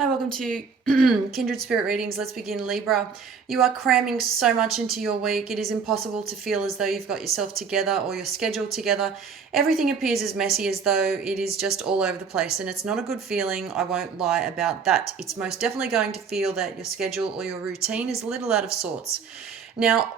Hi, welcome to Kindred Spirit Readings. Let's begin, Libra. You are cramming so much into your week. It is impossible to feel as though you've got yourself together or your schedule together. Everything appears as messy as though it is just all over the place, and it's not a good feeling. I won't lie about that. It's most definitely going to feel that your schedule or your routine is a little out of sorts. Now,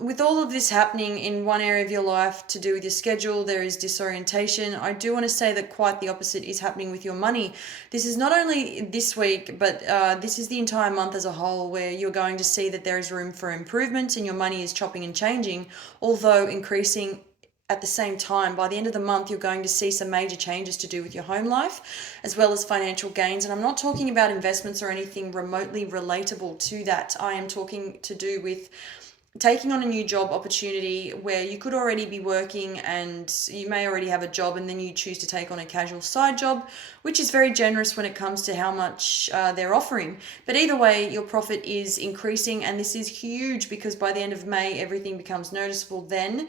with all of this happening in one area of your life to do with your schedule, there is disorientation. I do want to say that quite the opposite is happening with your money. This is not only this week, but this is the entire month as a whole, where you're going to see that there is room for improvement and your money is chopping and changing, although increasing at the same time. By the end of the month, you're going to see some major changes to do with your home life, as well as financial gains. And I'm not talking about investments or anything remotely relatable to that. I am talking to do with taking on a new job opportunity where you could already be working and you may already have a job, and then you choose to take on a casual side job, which is very generous when it comes to how much they're offering. But either way, your profit is increasing, and this is huge because by the end of May, everything becomes noticeable then.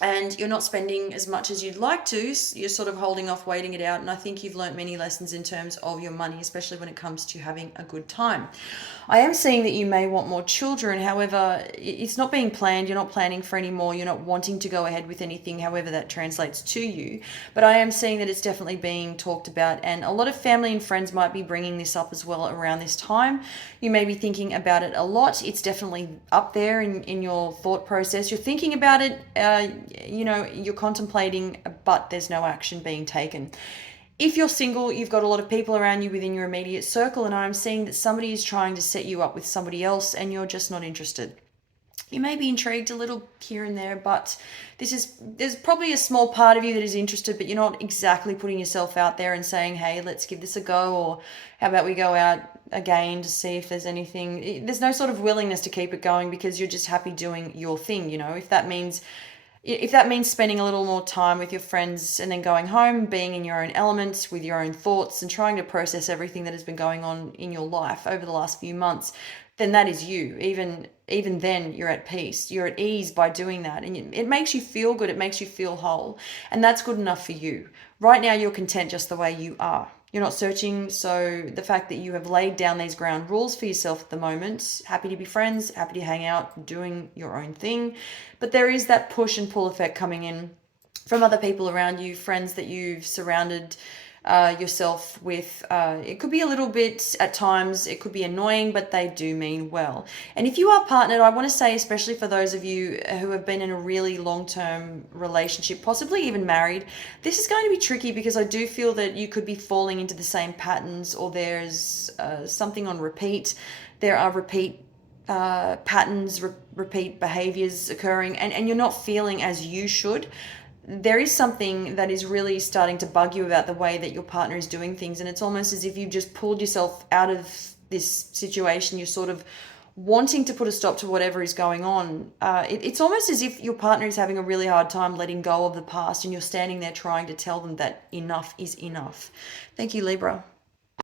And you're not spending as much as you'd like to. You're sort of holding off, waiting it out. And I think you've learnt many lessons in terms of your money, especially when it comes to having a good time. I am seeing that you may want more children. However, it's not being planned. You're not planning for any more. You're not wanting to go ahead with anything, however that translates to you. But I am seeing that it's definitely being talked about. And a lot of family and friends might be bringing this up as well around this time. You may be thinking about it a lot. It's definitely up there in your thought process. You're thinking about it. You're contemplating, but there's no action being taken. If you're single, you've got a lot of people around you within your immediate circle, and I'm seeing that somebody is trying to set you up with somebody else and you're just not interested. You may be intrigued a little here and there, but there's probably a small part of you that is interested, but you're not exactly putting yourself out there and saying, hey, let's give this a go, or how about we go out again to see if there's anything. There's no sort of willingness to keep it going because you're just happy doing your thing. If that means spending a little more time with your friends and then going home, being in your own elements with your own thoughts and trying to process everything that has been going on in your life over the last few months, then that is you. Even then, you're at peace. You're at ease by doing that. And it makes you feel good. It makes you feel whole. And that's good enough for you. Right now, you're content just the way you are. You're not searching, so the fact that you have laid down these ground rules for yourself at the moment, happy to be friends, happy to hang out, doing your own thing, but there is that push and pull effect coming in from other people around you, friends that you've surrounded yourself with. It could be a little bit, at times, it could be annoying, but they do mean well. And if you are partnered, I want to say, especially for those of you who have been in a really long-term relationship, possibly even married, this is going to be tricky because I do feel that you could be falling into the same patterns, or there's something on repeat. There are repeat patterns, repeat behaviors occurring, and you're not feeling as you should. There is something that is really starting to bug you about the way that your partner is doing things, and it's almost as if you've just pulled yourself out of this situation. You're sort of wanting to put a stop to whatever is going on. It's almost as if your partner is having a really hard time letting go of the past, and you're standing there trying to tell them that enough is enough. Thank you, Libra.